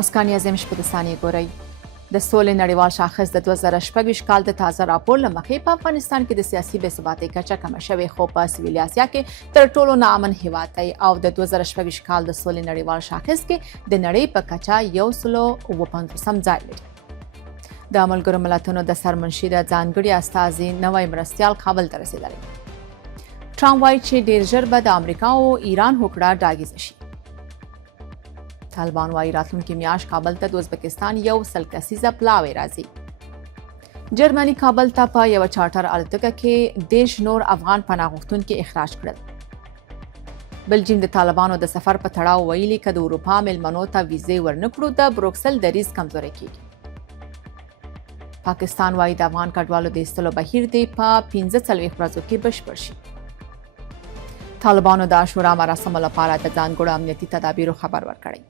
مسکان اعظم شپه د ثانیې ګورئ د سولې نړیوال شاخص د 2026 کال د تازه راپور له مخې په افغانستان کې د سیاسي بې ثباتۍ کچه کمه شوې، خو په سویلي اسیا کې تر ټولو ناامن هیواد دی او د 2026 کال د سولې نړیوال شاخص کې د نړۍ په کچه 150 ځای لري. د ملګرو ملتونو د سرمنشي د ځانګړي استازي نوی مرستیال کابل ته رسېدلی. ټرمپ وایي چې ډېر ژر به د امریکا او ایران هوکړه ډاګیزه شي. طالبان وايي راتلونکي میاشت کابل ته د ازبکستان 100 کسیزه پلاوی راځي. جرمني کابل ته په یو چارټر الوتکه کې 10 نور افغان پناه غوښتونکي اخراج کړل. بلجیم د طالبانو د سفر په تړاو ویلي که د اروپا مېلمنو ته ویزې ورنکړو د بروکسل دریځ کمزوری کیږي. پاکستان وايي د افغان کډوالو د ایستلو بهیر دی په 45 ورځو کې بشپړ شي. طالبانو د عاشورا مراسمو لپاره د ځانګړو امنیتي تدابیرو خبر ورکړی.